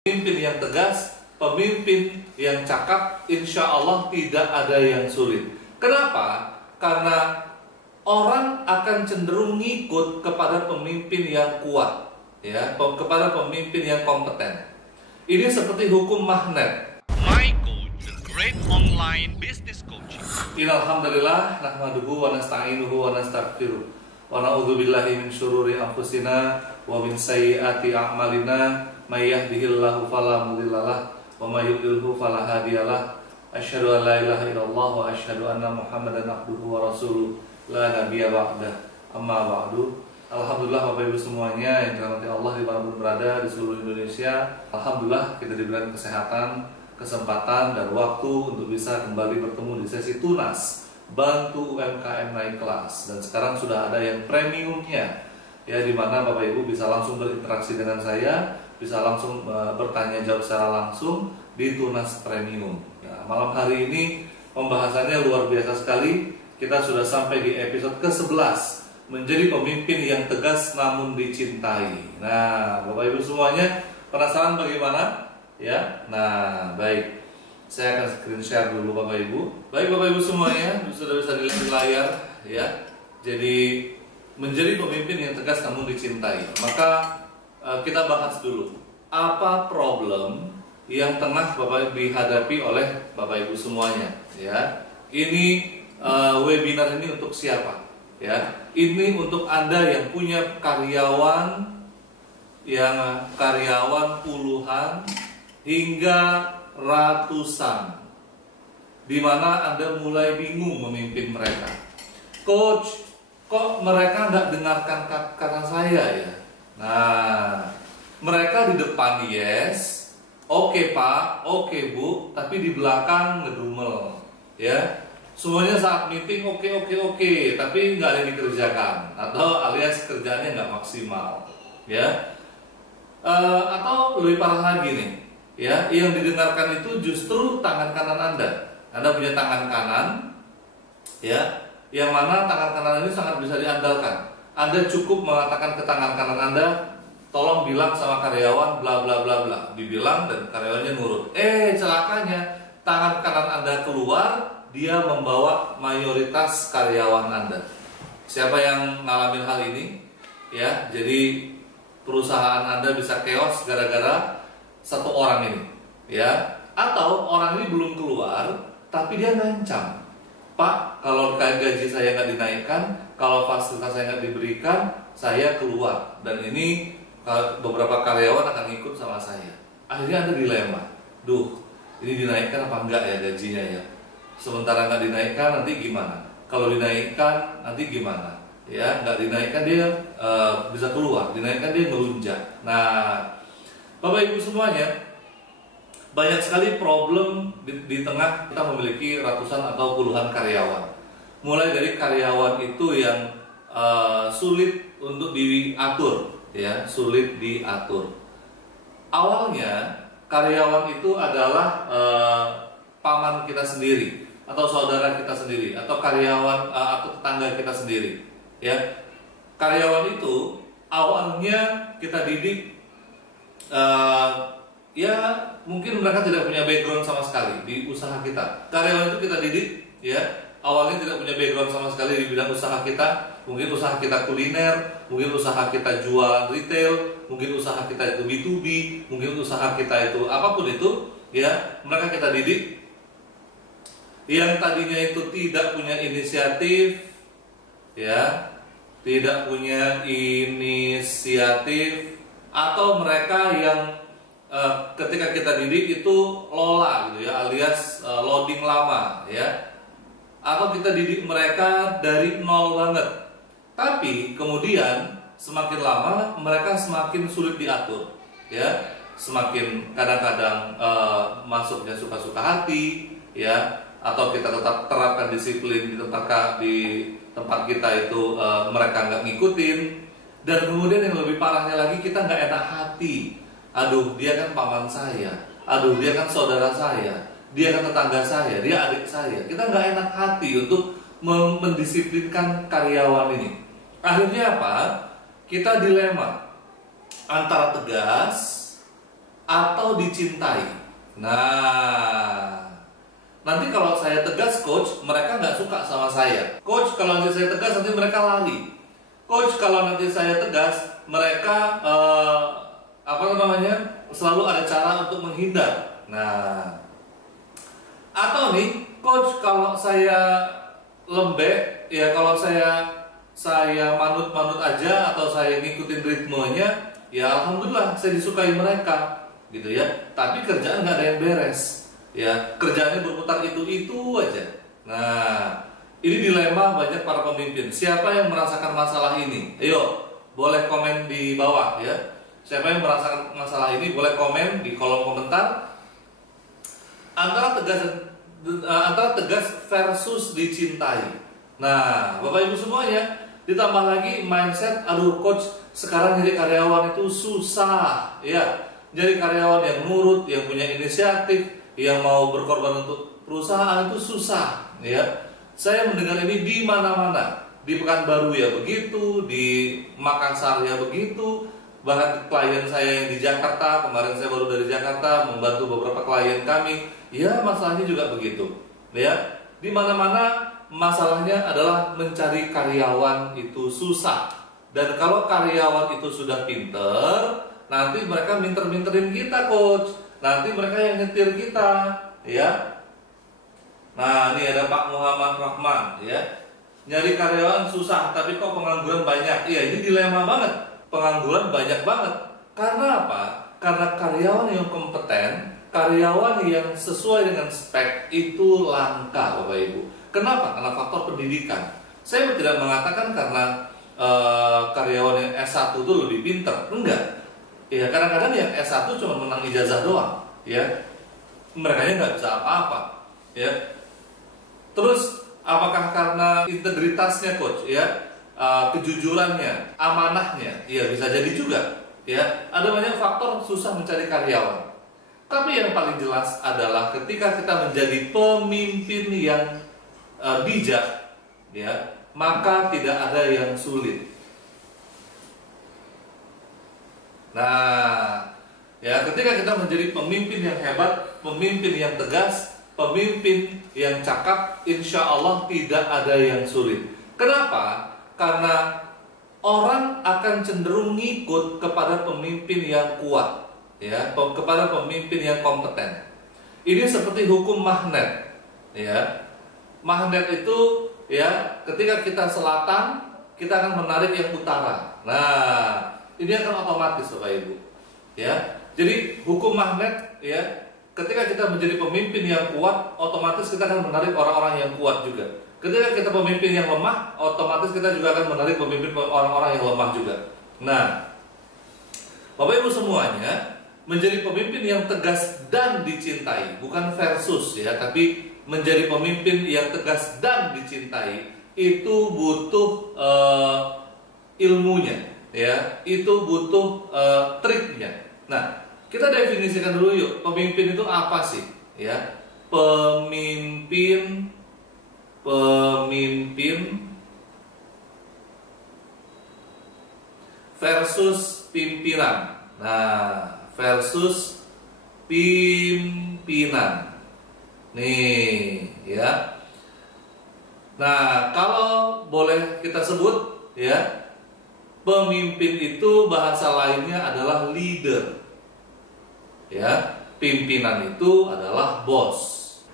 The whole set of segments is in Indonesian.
Pemimpin yang tegas, pemimpin yang cakap, insya Allah tidak ada yang sulit. Kenapa? Karena orang akan cenderung ngikut kepada pemimpin yang kuat, ya, kepada pemimpin yang kompeten. Ini seperti hukum magnet. My Coach, the great online business coaching. Alhamdulillah, nahmaduhu wa nasta'inuhu wa nastaghfiruh. Wa na'udzu billahi min syururi anfusina wa min sayyiati a'malina. May yahdihillahu fala mudhillalah wa may yudlilhu fala hadiyalah. Asyhadu an la ilaha illallah wa asyhadu anna Muhammadan abduhu wa rasuluh la nabiyya ba'dah. Amma ba'du. Alhamdulillah Bapak Ibu semuanya yang dirahmati Allah dimanapun berada di seluruh Indonesia. Alhamdulillah kita diberikan kesehatan, kesempatan dan waktu untuk bisa kembali bertemu di sesi tunas bantu UMKM naik kelas, dan sekarang sudah ada yang premiumnya, ya, di mana Bapak Ibu bisa langsung berinteraksi dengan saya, bisa langsung bertanya jawab secara langsung di tunas premium. Nah, malam hari ini pembahasannya luar biasa sekali. Kita sudah sampai di episode ke-11, menjadi pemimpin yang tegas namun dicintai. Nah, Bapak Ibu semuanya penasaran bagaimana? Ya, nah baik. Saya akan screen share dulu Bapak Ibu. Baik Bapak Ibu semuanya, sudah bisa dilihat di layar, ya. Jadi menjadi pemimpin yang tegas namun dicintai. Maka kita bahas dulu apa problem yang tengah Bapak dihadapi oleh Bapak Ibu semuanya, ya. Ini webinar ini untuk siapa? Ya, ini untuk Anda yang punya karyawan puluhan hingga ratusan, di mana Anda mulai bingung memimpin mereka. Coach, kok mereka nggak dengarkan kata saya ya? Nah, mereka di depan yes, oke Pak, oke Bu, tapi di belakang ngedumel, ya. Semuanya saat meeting oke, tapi nggak ada yang dikerjakan, atau alias kerjanya nggak maksimal, ya. Atau lebih parah lagi nih, ya, yang didengarkan itu justru tangan kanan Anda. Anda punya tangan kanan, ya, yang mana tangan kanan ini sangat bisa diandalkan. Anda cukup mengatakan ke tangan kanan Anda, tolong bilang sama karyawan bla bla bla bla, dibilang dan karyawannya nurut. Celakanya tangan kanan Anda keluar, dia membawa mayoritas karyawan Anda. Siapa yang ngalamin hal ini? Ya, jadi perusahaan Anda bisa chaos gara-gara satu orang ini, ya. Atau orang ini belum keluar, tapi dia ngancam, Pak, kalau gaji saya nggak dinaikkan, kalau fasilitas saya nggak diberikan, saya keluar. Dan ini beberapa karyawan akan ikut sama saya. Akhirnya Anda dilema, duh, ini dinaikkan apa enggak ya gajinya ya? Sementara nggak dinaikkan nanti gimana? Kalau dinaikkan nanti gimana? Ya, nggak dinaikkan dia bisa keluar, dinaikkan dia melunjak. Nah, Bapak Ibu semuanya, banyak sekali problem di tengah kita memiliki ratusan atau puluhan karyawan. Mulai dari karyawan itu yang sulit untuk diatur, ya, sulit diatur. Awalnya karyawan itu adalah paman kita sendiri, atau saudara kita sendiri, atau karyawan atau tetangga kita sendiri. Ya, karyawan itu awalnya kita didik, ya mungkin mereka tidak punya background sama sekali di usaha kita. Karyawan itu kita didik, ya, awalnya tidak punya background sama sekali di bidang usaha kita. Mungkin usaha kita kuliner, mungkin usaha kita jual retail, mungkin usaha kita itu B2B, mungkin usaha kita itu apapun itu, ya, mereka kita didik. Yang tadinya itu tidak punya inisiatif, ya, tidak punya inisiatif, atau mereka yang ketika kita didik itu lola gitu ya, alias loading lama, ya, atau kita didik mereka dari nol banget, tapi kemudian semakin lama mereka semakin sulit diatur, ya, semakin kadang-kadang masuknya suka-suka hati, ya, atau kita tetap terapkan disiplin di tempat kita itu mereka nggak ngikutin. Dan kemudian yang lebih parahnya lagi, kita nggak enak hati. Aduh, dia kan paman saya, aduh, dia kan saudara saya, dia kan tetangga saya, dia adik saya. Kita nggak enak hati untuk mendisiplinkan karyawan ini. Akhirnya apa? Kita dilema antara tegas atau dicintai? Nah, nanti kalau saya tegas coach, mereka nggak suka sama saya. Coach, kalau nanti saya tegas, nanti mereka lari. Coach, kalau nanti saya tegas, mereka selalu ada cara untuk menghindar. Nah, atau nih, coach, kalau saya lembek, ya kalau saya manut-manut aja atau saya ngikutin ritmenya, ya alhamdulillah saya disukai mereka, gitu ya. Tapi kerjaan nggak ada yang beres, ya kerjaannya berputar itu aja. Nah, ini dilema banyak para pemimpin. Siapa yang merasakan masalah ini? Ayo, boleh komen di bawah ya. Siapa yang merasakan masalah ini boleh komen di kolom komentar. Antara tegas versus dicintai. Nah, Bapak Ibu semuanya, ditambah lagi mindset, aduh coach, sekarang jadi karyawan itu susah, ya. Jadi karyawan yang nurut, yang punya inisiatif, yang mau berkorban untuk perusahaan itu susah, ya. Saya mendengar ini di mana-mana, di Pekanbaru ya begitu, di Makassar ya begitu, bahkan klien saya yang di Jakarta, kemarin saya baru dari Jakarta membantu beberapa klien kami, ya masalahnya juga begitu, ya. Di mana-mana masalahnya adalah mencari karyawan itu susah. Dan kalau karyawan itu sudah pinter, nanti mereka minter-minterin kita coach. Nanti mereka yang nyetir kita, ya. Nah, ini ada Pak Muhammad Rahman, ya. Nyari karyawan susah, tapi kok pengangguran banyak. Iya, ini dilema banget. Pengangguran banyak banget. Karena apa? Karena karyawan yang kompeten, karyawan yang sesuai dengan spek itu langka, Bapak Ibu. Kenapa? Karena faktor pendidikan. Saya tidak mengatakan karena karyawan yang S1 itu lebih pinter. Enggak. Ya, kadang-kadang yang S1 cuma menang ijazah doang, ya. Mereka nggak bisa apa-apa, ya. Terus apakah karena integritasnya coach, ya, kejujurannya, amanahnya, ya bisa jadi juga, ya. Ada banyak faktor susah mencari karyawan. Tapi yang paling jelas adalah ketika kita menjadi pemimpin yang bijak, ya, maka tidak ada yang sulit. Nah, ya ketika kita menjadi pemimpin yang hebat, pemimpin yang tegas, pemimpin yang cakap, insya Allah tidak ada yang sulit. Kenapa? Karena orang akan cenderung ngikut kepada pemimpin yang kuat, ya, kepada pemimpin yang kompeten. Ini seperti hukum magnet, ya. Magnet itu, ya, ketika kita selatan, kita akan menarik yang utara. Nah, ini akan otomatis, Bapak Ibu, ya. Jadi hukum magnet, ya, ketika kita menjadi pemimpin yang kuat, otomatis kita akan menarik orang-orang yang kuat juga. Ketika kita pemimpin yang lemah, otomatis kita juga akan menarik pemimpin orang-orang yang lemah juga. Nah, Bapak Ibu semuanya, menjadi pemimpin yang tegas dan dicintai, bukan versus, ya, tapi menjadi pemimpin yang tegas dan dicintai itu butuh ilmunya, ya, itu butuh triknya. Nah, kita definisikan dulu yuk, pemimpin itu apa sih, ya? Pemimpin versus pimpinan. Nah, versus pimpinan. Nih, ya. Nah, kalau boleh kita sebut, ya, pemimpin itu bahasa lainnya adalah leader. Ya, pimpinan itu adalah bos.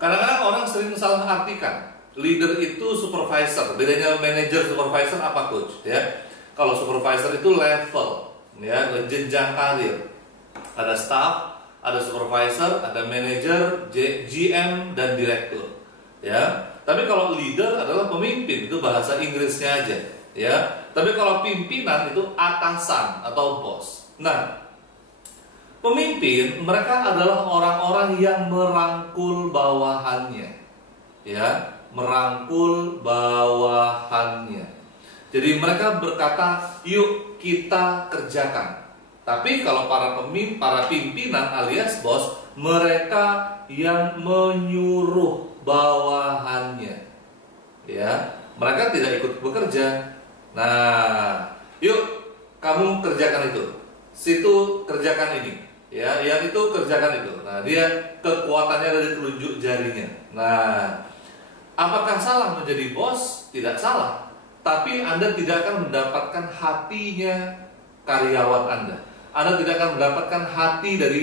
Kadang-kadang orang sering salah artikan. Leader itu supervisor. Bedanya manager supervisor apa coach, ya? Kalau supervisor itu level, ya, jenjang karir. Ada staff, ada supervisor, ada manager, GM dan direktur, ya. Tapi kalau leader adalah pemimpin, itu bahasa Inggrisnya aja, ya. Tapi kalau pimpinan itu atasan atau bos. Nah, pemimpin mereka adalah orang-orang yang merangkul bawahannya, ya, merangkul bawahannya. Jadi mereka berkata, yuk kita kerjakan. Tapi kalau para pimpinan alias bos, mereka yang menyuruh bawahannya, ya, mereka tidak ikut bekerja. Nah, yuk kamu kerjakan itu, situ kerjakan ini, ya, yang itu kerjakan itu. Nah, dia kekuatannya dari telunjuk jarinya. Nah, apakah salah menjadi bos? Tidak salah. Tapi Anda tidak akan mendapatkan hatinya karyawan Anda. Anda tidak akan mendapatkan hati dari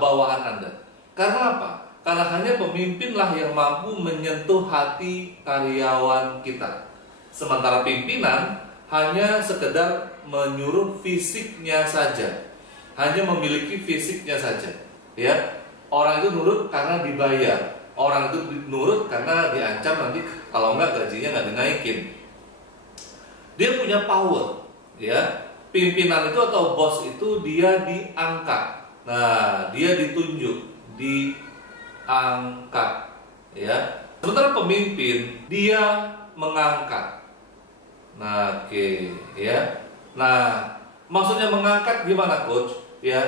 bawahan Anda. Karena apa? Karena hanya pemimpinlah yang mampu menyentuh hati karyawan kita. Sementara pimpinan hanya sekedar menyuruh fisiknya saja, hanya memiliki fisiknya saja. Ya, orang itu nurut karena dibayar, orang itu nurut karena diancam nanti kalau enggak gajinya nggak dinaikin. Dia punya power, ya. Pimpinan itu atau bos itu dia diangkat. Nah, dia ditunjuk, diangkat, ya. Sementara pemimpin dia mengangkat. Nah, oke, ya. Nah, maksudnya mengangkat gimana, coach? Ya,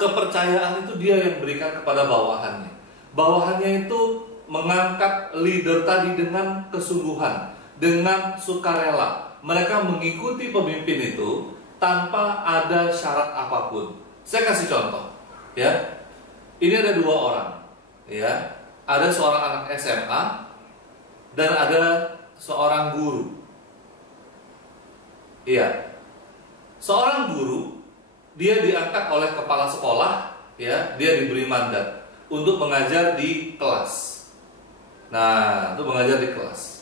kepercayaan itu dia yang berikan kepada bawahannya. Bawahannya itu mengangkat leader tadi dengan kesungguhan, dengan sukarela. Mereka mengikuti pemimpin itu tanpa ada syarat apapun. Saya kasih contoh, ya. Ini ada dua orang, ya. Ada seorang anak SMA dan ada seorang guru. Iya. Seorang guru, dia diangkat oleh kepala sekolah, ya, dia diberi mandat untuk mengajar di kelas. Nah, untuk mengajar di kelas.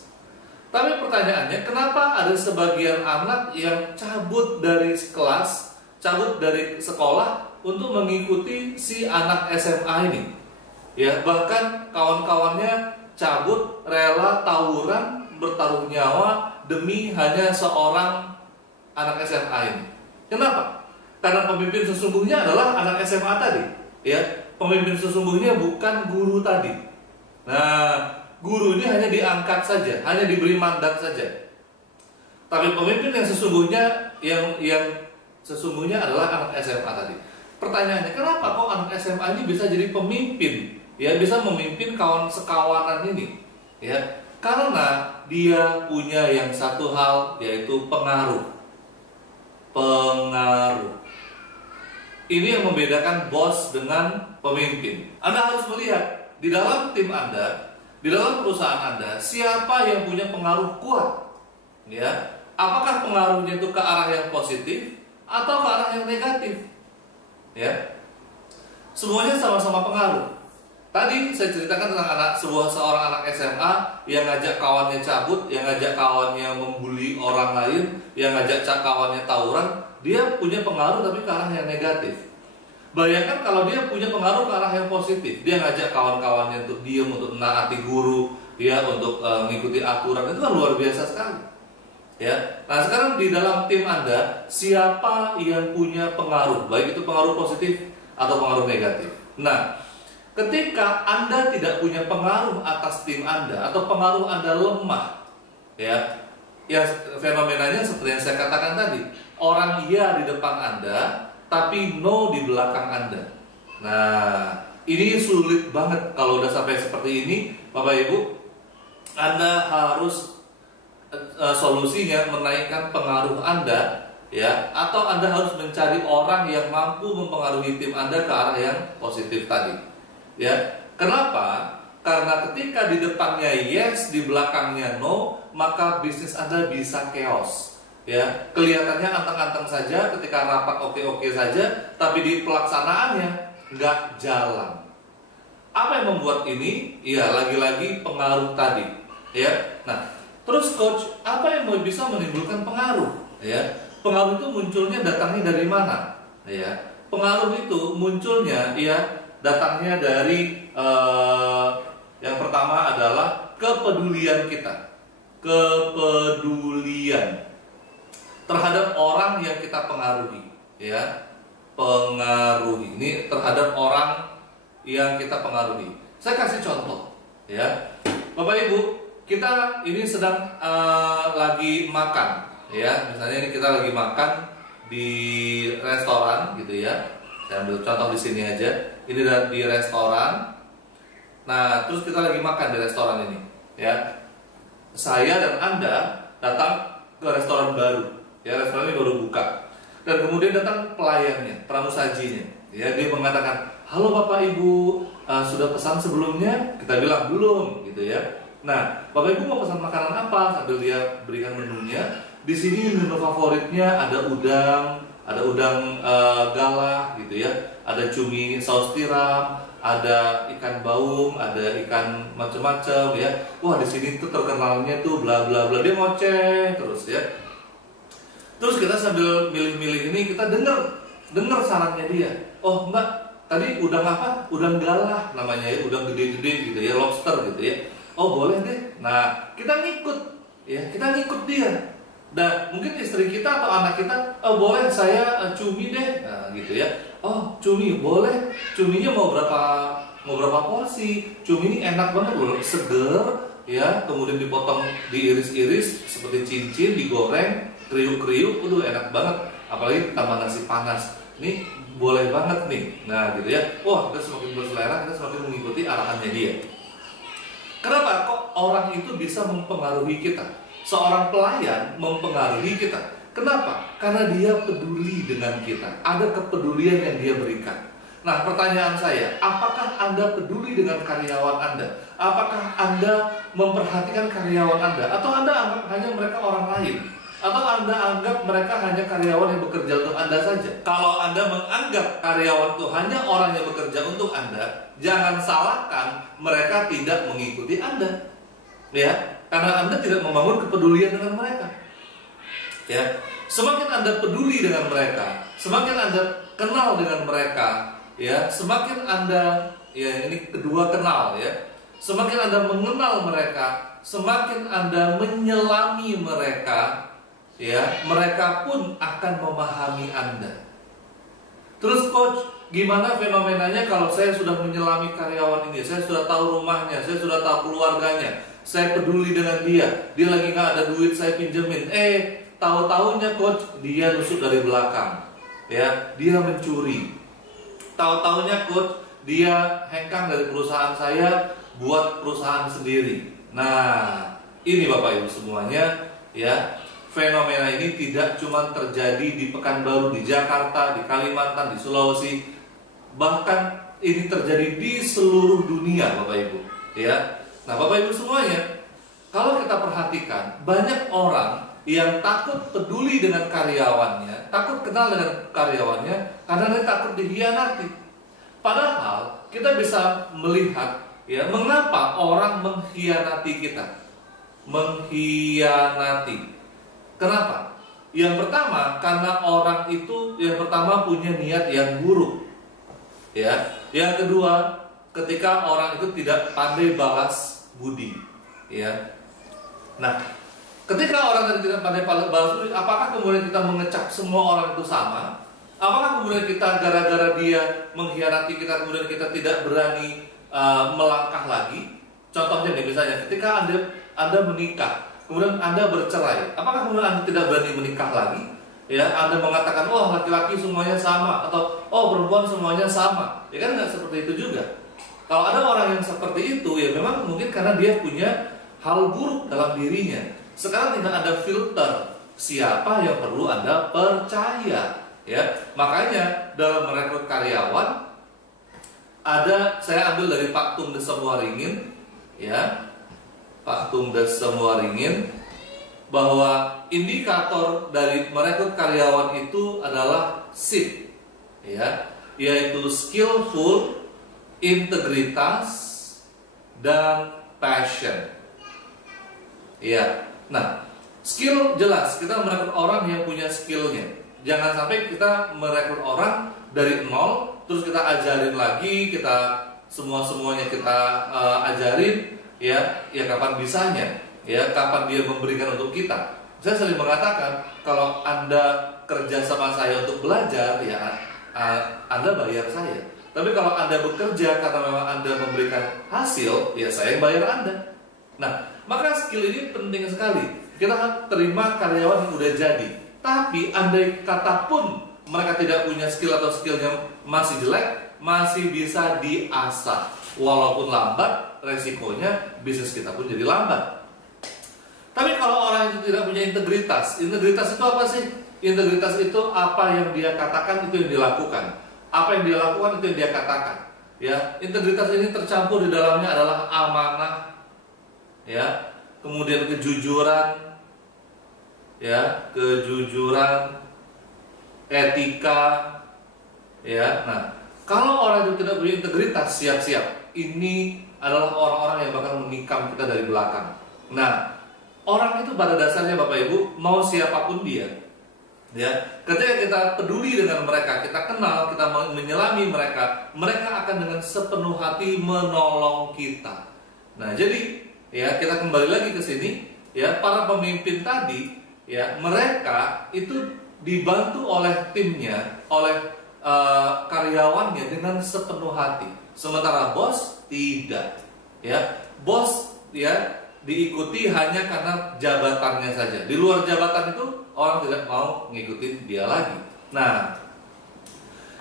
Tapi pertanyaannya, kenapa ada sebagian anak yang cabut dari kelas, cabut dari sekolah untuk mengikuti si anak SMA ini? Ya, bahkan kawan-kawannya cabut, rela tawuran, bertaruh nyawa demi hanya seorang anak SMA ini. Kenapa? Karena pemimpin sesungguhnya adalah anak SMA tadi, ya. Pemimpin sesungguhnya bukan guru tadi. Nah, guru ini hanya diangkat saja, hanya diberi mandat saja. Tapi pemimpin yang sesungguhnya yang sesungguhnya adalah anak SMA tadi. Pertanyaannya, kenapa kok anak SMA ini bisa jadi pemimpin? Ya, bisa memimpin kawan sekawanan ini. Ya, karena dia punya yang satu hal, yaitu pengaruh. Pengaruh. Ini yang membedakan bos dengan pemimpin. Anda harus melihat di dalam tim Anda, di dalam perusahaan Anda, siapa yang punya pengaruh kuat? Ya, apakah pengaruhnya itu ke arah yang positif atau ke arah yang negatif? Ya, semuanya sama-sama pengaruh. Tadi saya ceritakan tentang seorang anak SMA yang ngajak kawannya cabut, yang ngajak kawannya membuli orang lain, yang ngajak kawannya tawuran. Dia punya pengaruh tapi ke arah yang negatif. Bayangkan kalau dia punya pengaruh ke arah yang positif, dia ngajak kawan-kawannya untuk diam, untuk menaati guru, ya, untuk mengikuti aturan, itu kan luar biasa sekali. Ya, nah sekarang di dalam tim Anda, siapa yang punya pengaruh, baik itu pengaruh positif atau pengaruh negatif? Nah, ketika Anda tidak punya pengaruh atas tim Anda atau pengaruh Anda lemah, ya, fenomenanya seperti yang saya katakan tadi, orang iya di depan Anda, tapi no di belakang Anda. Nah, ini sulit banget kalau udah sampai seperti ini, Bapak Ibu. Anda harus solusinya menaikkan pengaruh Anda, ya, atau Anda harus mencari orang yang mampu mempengaruhi tim Anda ke arah yang positif tadi. Ya, kenapa? Karena ketika di depannya yes, di belakangnya no, maka bisnis Anda bisa chaos. Ya, kelihatannya anteng-anteng saja, ketika rapat oke-oke saja, tapi di pelaksanaannya nggak jalan. Apa yang membuat ini? Ya, lagi-lagi pengaruh tadi. Ya, nah, terus coach, apa yang bisa menimbulkan pengaruh? Ya, pengaruh itu munculnya datangnya dari mana? Ya, pengaruh itu munculnya, ya, datangnya dari yang pertama adalah kepedulian kita, kepedulian terhadap orang yang kita pengaruhi, ya, pengaruhi ini terhadap orang yang kita pengaruhi. Saya kasih contoh, ya, Bapak Ibu, kita ini sedang lagi makan, ya, misalnya ini kita lagi makan di restoran, gitu ya. Saya ambil contoh di sini aja, ini di restoran. Nah, terus kita lagi makan di restoran ini, ya. Saya dan Anda datang ke restoran baru. Ya, restoran ini baru buka. Dan kemudian datang pelayannya, pramusajinya. Ya, dia mengatakan, halo Bapak Ibu, sudah pesan sebelumnya? Kita bilang belum, gitu ya. Nah, Bapak Ibu mau pesan makanan apa? Sambil dia berikan menunya. Di sini menu favoritnya ada udang galah, gitu ya. Ada cumi saus tiram, ada ikan baung, ada ikan macam-macam ya. Wah, di sini tuh terkenalnya tuh bla bla bla. Dia ngoceh terus ya. Terus kita sambil milih-milih ini, kita dengar sarannya dia. Oh enggak, tadi udang apa? Udang galah namanya ya, udang gede-gede gitu ya, lobster gitu ya. Oh boleh deh. Nah kita ngikut ya, kita ngikut dia. Dan mungkin istri kita atau anak kita, oh boleh saya cumi deh, nah, gitu ya. Oh cumi boleh, cuminya mau berapa porsi? Cumi ini enak banget loh, seger ya, kemudian dipotong, diiris-iris seperti cincin, digoreng, kriuk-kriuk, enak banget. Apalagi tambah nasi panas. Ini boleh banget nih. Nah gitu ya. Wah, kita semakin berselera, kita semakin mengikuti arahannya dia. Kenapa kok orang itu bisa mempengaruhi kita? Seorang pelayan mempengaruhi kita. Kenapa? Karena dia peduli dengan kita. Ada kepedulian yang dia berikan. Nah, pertanyaan saya, apakah Anda peduli dengan karyawan Anda? Apakah Anda memperhatikan karyawan Anda? Atau Anda anggap hanya mereka orang lain? Atau Anda anggap mereka hanya karyawan yang bekerja untuk Anda saja? Kalau Anda menganggap karyawan itu hanya orang yang bekerja untuk Anda, jangan salahkan mereka tidak mengikuti Anda. Ya, karena Anda tidak membangun kepedulian dengan mereka. Ya, semakin Anda peduli dengan mereka, semakin Anda kenal dengan mereka, ya, semakin Anda, ya ini kedua kenal ya, semakin Anda mengenal mereka, semakin Anda menyelami mereka, ya, mereka pun akan memahami Anda. Terus coach, gimana fenomenanya kalau saya sudah menyelami karyawan ini, saya sudah tahu rumahnya, saya sudah tahu keluarganya, saya peduli dengan dia, dia lagi nggak ada duit saya pinjemin, tahu-tahunya coach dia nusuk dari belakang, ya, dia mencuri. Tahu-tahunya coach dia hengkang dari perusahaan saya buat perusahaan sendiri. Nah, ini Bapak Ibu semuanya, ya, fenomena ini tidak cuma terjadi di Pekanbaru, di Jakarta, di Kalimantan, di Sulawesi, bahkan ini terjadi di seluruh dunia Bapak Ibu, ya. Nah Bapak Ibu semuanya, kalau kita perhatikan banyak orang yang takut peduli dengan karyawannya, takut kenal dengan karyawannya karena dia takut dikhianati. Padahal kita bisa melihat, ya, mengapa orang mengkhianati kita, mengkhianati. Kenapa? Yang pertama, karena orang itu yang pertama punya niat yang buruk, ya. Yang kedua, ketika orang itu tidak pandai balas budi, ya. Nah, ketika orang tidak pandai balas budi, apakah kemudian kita mengecap semua orang itu sama? Apakah kemudian kita gara-gara dia mengkhianati kita, kemudian kita tidak berani melangkah lagi? Contohnya nih, misalnya ketika Anda menikah, kemudian Anda bercerai, apakah kemudian Anda tidak berani menikah lagi? Ya, Anda mengatakan, oh laki-laki semuanya sama, atau oh perempuan semuanya sama, ya kan nggak seperti itu juga. Kalau ada orang yang seperti itu, ya memang mungkin karena dia punya hal buruk dalam dirinya. Sekarang tidak ada filter siapa yang perlu Anda percaya, ya. Makanya dalam merekrut karyawan, saya ambil dari Pak Tung Desemwaringin, ya. Pak Tung Desemwaringin, bahwa indikator dari merekrut karyawan itu adalah SIP, ya, yaitu skillful, integritas, dan passion. Ya, nah, skill jelas kita merekrut orang yang punya skillnya. Jangan sampai kita merekrut orang dari nol, terus kita ajarin lagi, kita semuanya kita ajarin. Ya kapan bisanya, ya kapan dia memberikan untuk kita. Saya sering mengatakan, kalau Anda kerja sama saya untuk belajar, ya Anda bayar saya. Tapi kalau Anda bekerja karena memang Anda memberikan hasil, ya saya yang bayar Anda. Nah, maka skill ini penting sekali. Kita terima karyawan yang udah jadi, tapi andai kata pun mereka tidak punya skill atau skillnya masih jelek, masih bisa diasah. Walaupun lambat, resikonya bisnis kita pun jadi lambat. Tapi kalau orang itu tidak punya integritas itu apa sih? Integritas itu apa yang dia katakan itu yang dilakukan. Apa yang dia lakukan itu yang dia katakan. Ya, integritas ini tercampur di dalamnya adalah amanah, ya, kemudian kejujuran, ya, etika, ya. Nah, kalau orang itu tidak punya integritas, siap-siap, ini adalah orang-orang yang bakal menikam kita dari belakang. Nah, orang itu pada dasarnya Bapak Ibu, mau siapapun dia, ya, ketika kita peduli dengan mereka, kita kenal, kita menyelami mereka, mereka akan dengan sepenuh hati menolong kita. Nah, jadi ya kita kembali lagi ke sini, ya, para pemimpin tadi, ya, mereka itu dibantu oleh timnya, oleh karyawannya dengan sepenuh hati. Sementara bos tidak, ya, bos ya diikuti hanya karena jabatannya saja. Di luar jabatan itu orang tidak mau ngikutin dia lagi. Nah,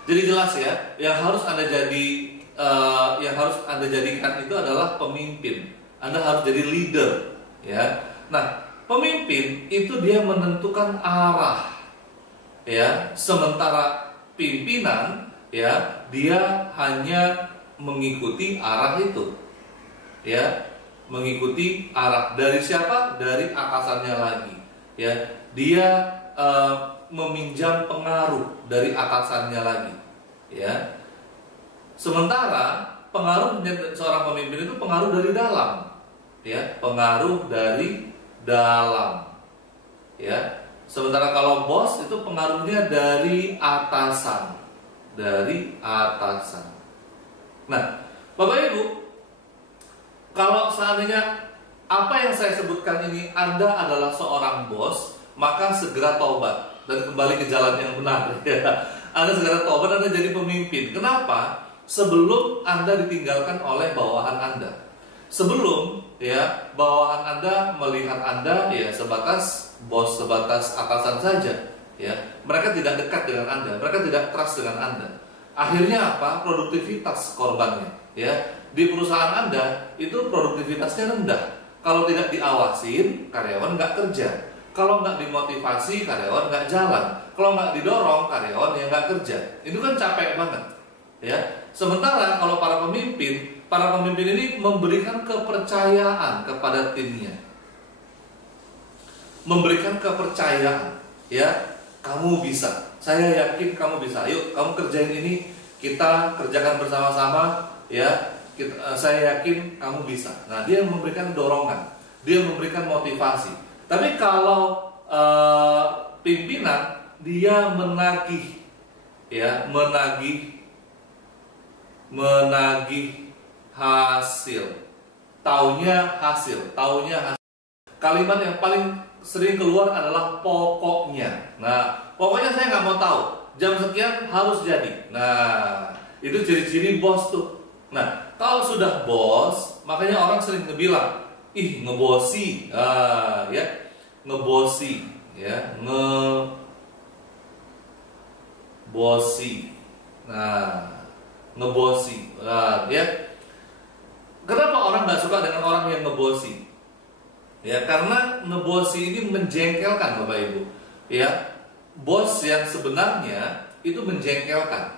jadi jelas ya, yang harus Anda jadikan itu adalah pemimpin. Anda harus jadi leader, ya. Nah, pemimpin itu dia menentukan arah, ya. Sementara pimpinan, ya, dia hanya mengikuti arah itu, ya. Mengikuti arah dari siapa? Dari atasannya lagi, ya. Dia meminjam pengaruh dari atasannya lagi, ya. Sementara pengaruh seorang pemimpin itu pengaruh dari dalam, ya, pengaruh dari dalam, ya. Sementara kalau bos itu pengaruhnya dari atasan, Nah, Bapak Ibu, kalau seandainya apa yang saya sebutkan ini Anda adalah seorang bos, maka segera tobat dan kembali ke jalan yang benar. Ya. Anda segera tobat, Anda jadi pemimpin. Kenapa? Sebelum Anda ditinggalkan oleh bawahan Anda. Sebelum ya bawahan Anda melihat Anda ya sebatas bos, sebatas atasan saja. Ya, mereka tidak dekat dengan Anda, mereka tidak trust dengan Anda. Akhirnya apa? Produktivitas korbannya. Ya, di perusahaan Anda itu produktivitasnya rendah. Kalau tidak diawasin, karyawan nggak kerja. Kalau nggak dimotivasi, karyawan nggak jalan. Kalau nggak didorong, karyawan yang nggak kerja. Itu kan capek banget, ya. Sementara kalau para pemimpin ini memberikan kepercayaan kepada timnya, memberikan kepercayaan, ya. Kamu bisa. Saya yakin kamu bisa. Yuk, kamu kerjain ini. Kita kerjakan bersama-sama, ya. Saya yakin kamu bisa. Nah, dia memberikan dorongan, dia memberikan motivasi. Tapi kalau pimpinan, dia menagih, ya, menagih hasil. Taunya hasil. Kalimat yang paling sering keluar adalah pokoknya. Nah, pokoknya saya nggak mau tahu. Jam sekian harus jadi. Nah, itu ciri-ciri bos tuh. Nah, kalau sudah bos, makanya orang sering ngebilang, ih, ngebosi, ya, ngebosi, ya, ngebosi. Nah, ngebosi, ya. Kenapa orang nggak suka dengan orang yang ngebosi? Ya, karena ngebosi ini menjengkelkan, Bapak Ibu. Ya, bos yang sebenarnya itu menjengkelkan.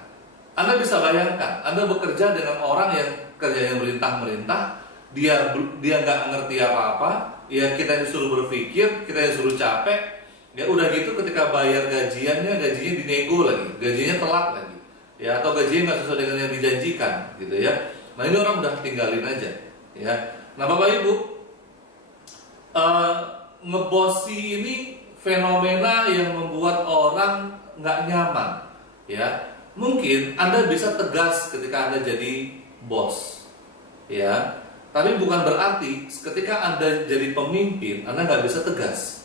Anda bisa bayangkan, Anda bekerja dengan orang yang kerjanya merintah-merintah, dia nggak ngerti apa-apa, ya kita disuruh berpikir, kita disuruh capek, ya udah gitu ketika bayar gajinya dinego lagi, gajinya telat lagi, ya atau gajinya nggak sesuai dengan yang dijanjikan, gitu ya. Nah ini orang udah tinggalin aja, ya. Nah Bapak Ibu, ngebosi ini fenomena yang membuat orang nggak nyaman, ya. Mungkin Anda bisa tegas ketika Anda jadi bos, ya. Tapi bukan berarti ketika Anda jadi pemimpin Anda nggak bisa tegas.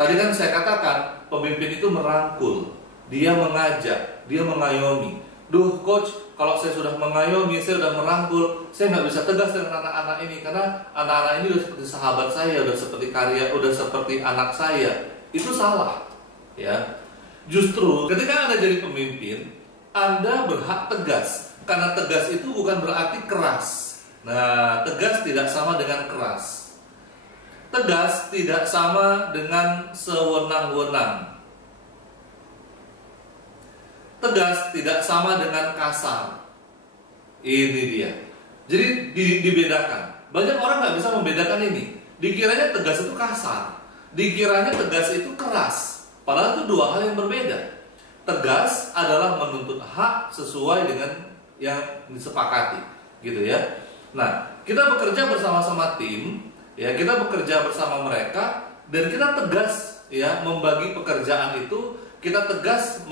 Tadi kan saya katakan pemimpin itu merangkul, dia mengajak, dia mengayomi. Duh coach, kalau saya sudah mengayomi, saya sudah merangkul, saya nggak bisa tegas dengan anak-anak ini karena anak-anak ini udah seperti sahabat saya, udah seperti udah seperti anak saya. Itu salah, ya. Justru ketika Anda jadi pemimpin, Anda berhak tegas. Karena tegas itu bukan berarti keras. Nah, tegas tidak sama dengan keras. Tegas tidak sama dengan sewenang-wenang. Tegas tidak sama dengan kasar. Ini dia. Jadi dibedakan. Banyak orang nggak bisa membedakan ini. Dikiranya tegas itu kasar, dikiranya tegas itu keras. Padahal itu dua hal yang berbeda. Tegas adalah menuntut hak sesuai dengan yang disepakati, gitu ya. Nah, kita bekerja bersama-sama tim, ya, kita bekerja bersama mereka, dan kita tegas, ya, membagi pekerjaan itu. Kita tegas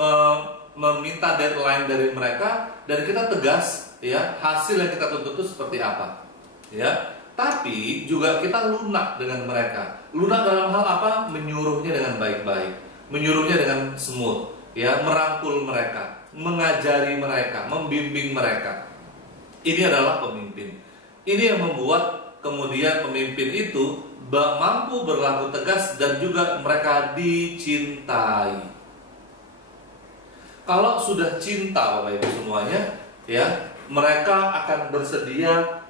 meminta deadline dari mereka, dan kita tegas, ya, hasil yang kita tuntut itu seperti apa, ya. Tapi juga kita lunak dengan mereka. Lunak dalam hal apa? Menyuruhnya dengan baik-baik, menyuruhnya dengan smooth, ya, merangkul mereka, mengajari mereka, membimbing mereka. Ini adalah pemimpin. Ini yang membuat kemudian pemimpin itu mampu berlaku tegas dan juga mereka dicintai. Kalau sudah cinta Bapak Ibu semuanya, ya, mereka akan bersedia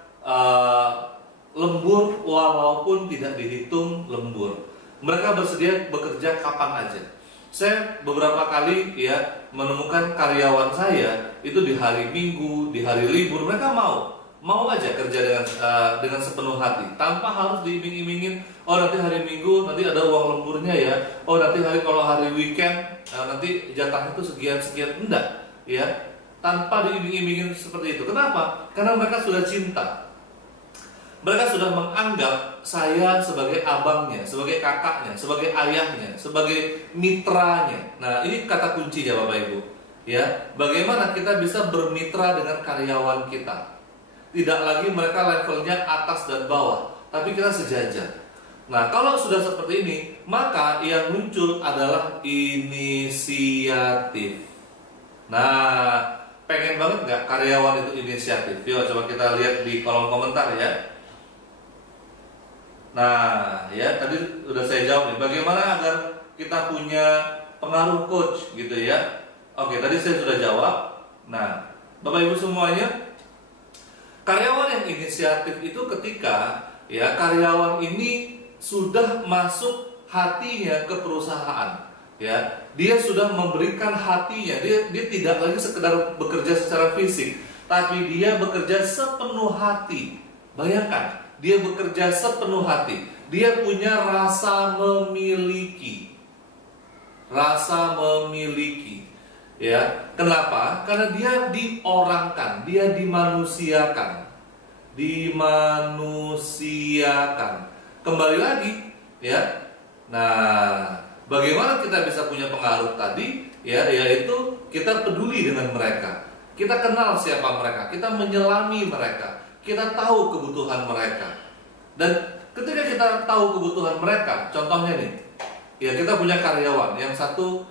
lembur walaupun tidak dihitung lembur. Mereka bersedia bekerja kapan aja. Saya beberapa kali, ya, menemukan karyawan saya itu di hari Minggu, di hari libur, mereka mau aja kerja dengan sepenuh hati, tanpa harus diiming-imingin. Oh, nanti hari Minggu nanti ada uang lemburnya, ya. Oh, nanti kalau hari weekend nanti jatahnya itu sekian. Enggak, ya. Tanpa diiming-imingin seperti itu. Kenapa? Karena mereka sudah cinta. Mereka sudah menganggap saya sebagai abangnya, sebagai kakaknya, sebagai ayahnya, sebagai mitranya. Nah, ini kata kuncinya Bapak Ibu. Ya, bagaimana kita bisa bermitra dengan karyawan kita? Tidak lagi mereka levelnya atas dan bawah, tapi kita sejajar. Nah, kalau sudah seperti ini, maka yang muncul adalah inisiatif. Nah, pengen banget nggak karyawan itu inisiatif? Yuk, coba kita lihat di kolom komentar, ya. Nah, ya, tadi udah saya jawab nih. Bagaimana agar kita punya pengaruh coach, gitu ya? Oke, tadi saya sudah jawab. Nah, Bapak Ibu semuanya, karyawan yang inisiatif itu ketika, ya, karyawan ini sudah masuk hatinya ke perusahaan, ya. Dia sudah memberikan hatinya. Dia tidak lagi sekedar bekerja secara fisik, tapi dia bekerja sepenuh hati. Bayangkan, dia bekerja sepenuh hati. Dia punya rasa memiliki. Rasa memiliki. Ya, kenapa? Karena dia diorangkan, dia dimanusiakan. Dimanusiakan. Kembali lagi, ya. Nah, bagaimana kita bisa punya pengaruh tadi? Ya, yaitu kita peduli dengan mereka. Kita kenal siapa mereka, kita menyelami mereka. Kita tahu kebutuhan mereka. Dan ketika kita tahu kebutuhan mereka, contohnya nih, ya, kita punya karyawan, yang satu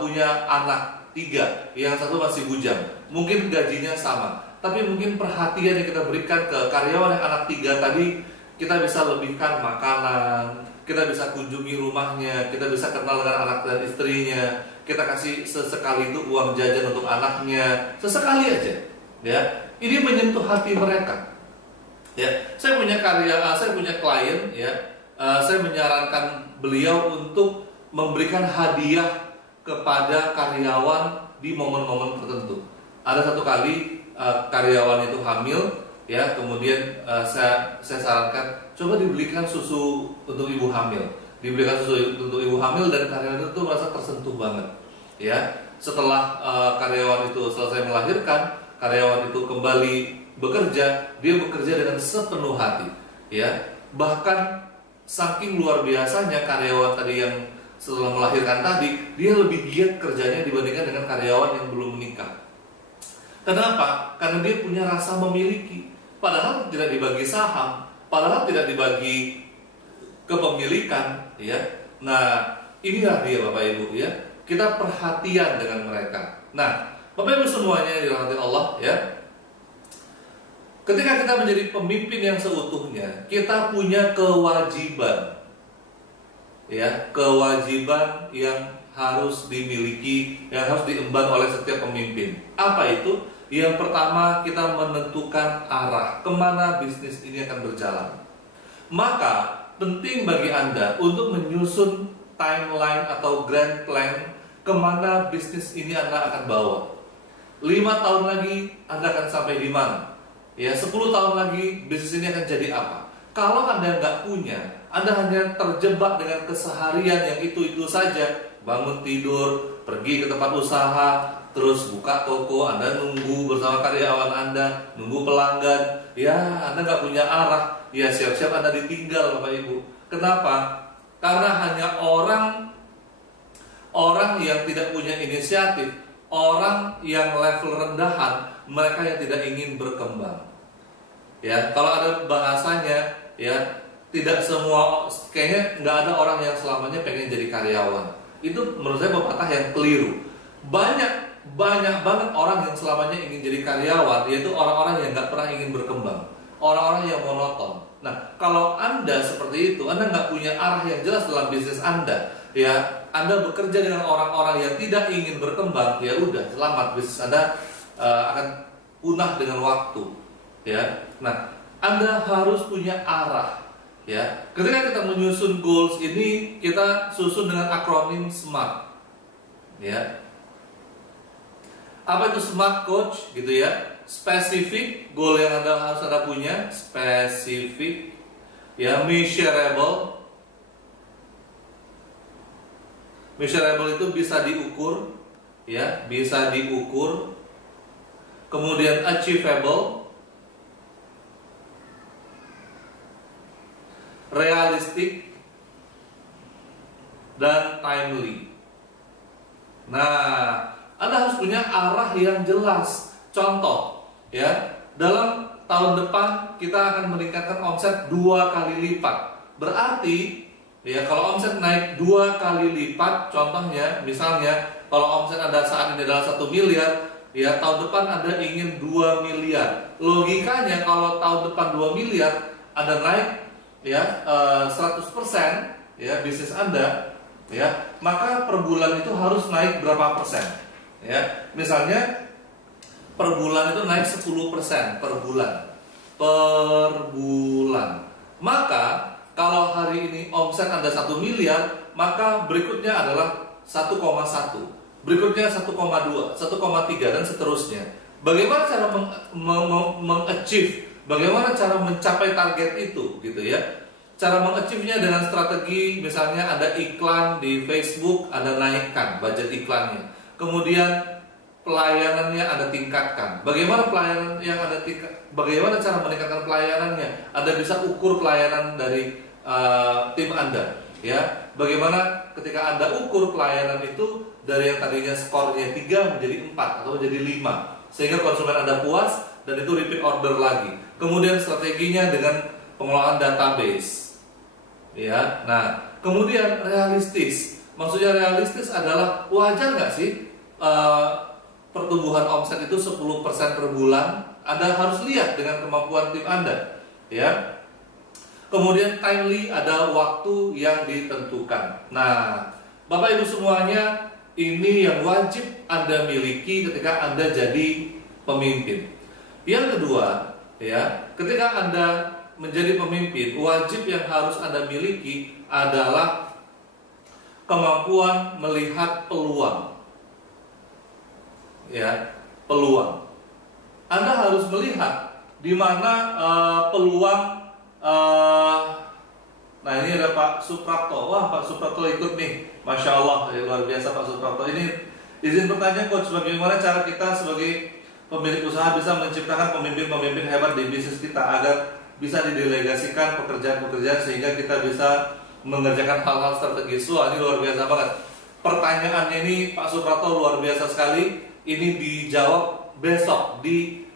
punya anak 3, yang satu masih bujang. Mungkin gajinya sama, tapi mungkin perhatian yang kita berikan ke karyawan yang anak 3 tadi, kita bisa lebihkan makanan, kita bisa kunjungi rumahnya, kita bisa kenal dengan anak dan istrinya, kita kasih sesekali itu uang jajan untuk anaknya, sesekali aja, ya. Ini menyentuh hati mereka. Ya, saya punya klien, ya. Saya menyarankan beliau untuk memberikan hadiah kepada karyawan di momen-momen tertentu. Ada satu kali karyawan itu hamil, ya. Kemudian saya sarankan coba dibelikan susu untuk ibu hamil. Diberikan susu untuk ibu hamil dan karyawan itu merasa tersentuh banget, ya. Setelah karyawan itu selesai melahirkan, karyawan itu kembali bekerja, dia bekerja dengan sepenuh hati, ya. Bahkan saking luar biasanya karyawan tadi yang setelah melahirkan tadi, dia lebih giat kerjanya dibandingkan dengan karyawan yang belum menikah. Kenapa? Karena dia punya rasa memiliki. Padahal tidak dibagi saham, padahal tidak dibagi kepemilikan, ya. Nah, inilah dia Bapak Ibu, ya. Kita perhatian dengan mereka. Nah, Bapak Ibu semuanya yang dirahmati Allah, ya. Ketika kita menjadi pemimpin yang seutuhnya, kita punya kewajiban, ya, kewajiban yang harus dimiliki, yang harus diemban oleh setiap pemimpin. Apa itu? Yang pertama, kita menentukan arah kemana bisnis ini akan berjalan. Maka penting bagi Anda untuk menyusun timeline atau grand plan kemana bisnis ini Anda akan bawa. 5 tahun lagi Anda akan sampai di mana? Ya, 10 tahun lagi bisnis ini akan jadi apa? Kalau Anda nggak punya, Anda hanya terjebak dengan keseharian yang itu-itu saja. Bangun tidur, pergi ke tempat usaha, terus buka toko, Anda nunggu bersama karyawan Anda, nunggu pelanggan. Ya, Anda nggak punya arah. Ya, siap-siap Anda ditinggal, Bapak Ibu. Kenapa? Karena hanya orang yang tidak punya inisiatif, orang yang level rendahan, mereka yang tidak ingin berkembang. Ya, kalau ada bahasanya, ya, tidak semua, kayaknya nggak ada orang yang selamanya pengen jadi karyawan. Itu menurut saya pepatah yang keliru. Banyak banget orang yang selamanya ingin jadi karyawan, yaitu orang-orang yang nggak pernah ingin berkembang, orang-orang yang monoton. Nah, kalau Anda seperti itu, Anda nggak punya arah yang jelas dalam bisnis Anda, ya, Anda bekerja dengan orang-orang yang tidak ingin berkembang, ya udah, selamat, bisnis Anda akan punah dengan waktu, ya. Nah, Anda harus punya arah, ya. Ketika kita menyusun goals ini, kita susun dengan akronim SMART, ya. Apa itu SMART, Coach? Gitu ya. Spesifik, goal yang harus Anda punya, spesifik, ya. Measurable. Measurable itu bisa diukur, ya, bisa diukur. Kemudian achievable, realistik, dan timely. Nah, Anda harus punya arah yang jelas. Contoh, ya, dalam tahun depan kita akan meningkatkan omset 2 kali lipat. Berarti, ya, kalau omset naik 2 kali lipat, contohnya, misalnya, kalau omset Anda saat ini adalah 1 miliar, ya, tahun depan Anda ingin 2 miliar. Logikanya, kalau tahun depan 2 miliar, Anda naik, ya, 100%, ya, bisnis Anda, ya, maka per bulan itu harus naik berapa persen? Ya, misalnya per bulan itu naik 10% per bulan. Per bulan. Maka kalau hari ini omset Anda 1 miliar, maka berikutnya adalah 1,1. Berikutnya 1,2, 1,3 dan seterusnya. Bagaimana cara mengachieve? Bagaimana cara mencapai target itu, gitu ya? Cara mengachieve-nya dengan strategi, misalnya ada iklan di Facebook, Anda naikkan budget iklannya. Kemudian pelayanannya Anda tingkatkan. Bagaimana pelayanan yang Anda bagaimana cara meningkatkan pelayanannya? Anda bisa ukur pelayanan dari tim Anda, ya. Bagaimana ketika Anda ukur pelayanan itu dari yang tadinya skornya 3 menjadi 4 atau menjadi 5, sehingga konsumen Anda puas dan itu repeat order lagi. Kemudian strateginya dengan pengelolaan database, ya. Nah, kemudian realistis. Maksudnya realistis adalah wajar nggak sih pertumbuhan omset itu 10% per bulan? Anda harus lihat dengan kemampuan tim Anda, ya. Kemudian timely, ada waktu yang ditentukan. Nah, Bapak Ibu semuanya, ini yang wajib Anda miliki ketika Anda jadi pemimpin. Yang kedua, ya, ketika Anda menjadi pemimpin, wajib yang harus Anda miliki adalah kemampuan melihat peluang. Ya, peluang. Anda harus melihat di mana peluang. Nah, ini ada Pak Suprapto. Wah, Pak Suprapto ikut nih. Masya Allah, luar biasa Pak Suprapto. Ini izin bertanya, Coach, bagaimana cara kita sebagai pemilik usaha bisa menciptakan pemimpin-pemimpin hebat di bisnis kita agar bisa didelegasikan pekerjaan-pekerjaan sehingga kita bisa mengerjakan hal-hal strategis. Wah, ini luar biasa banget. Pertanyaannya ini Pak Suprapto luar biasa sekali. Ini dijawab besok di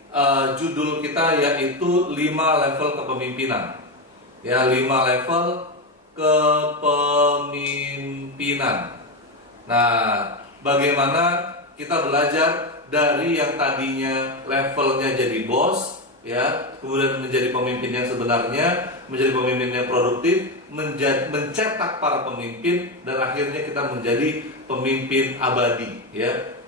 judul kita, yaitu 5 level kepemimpinan. Ya, 5 level kepemimpinan. Nah, bagaimana kita belajar dari yang tadinya levelnya jadi bos, ya, kemudian menjadi pemimpin yang sebenarnya, menjadi pemimpin yang produktif, mencetak para pemimpin, dan akhirnya kita menjadi pemimpin abadi, ya.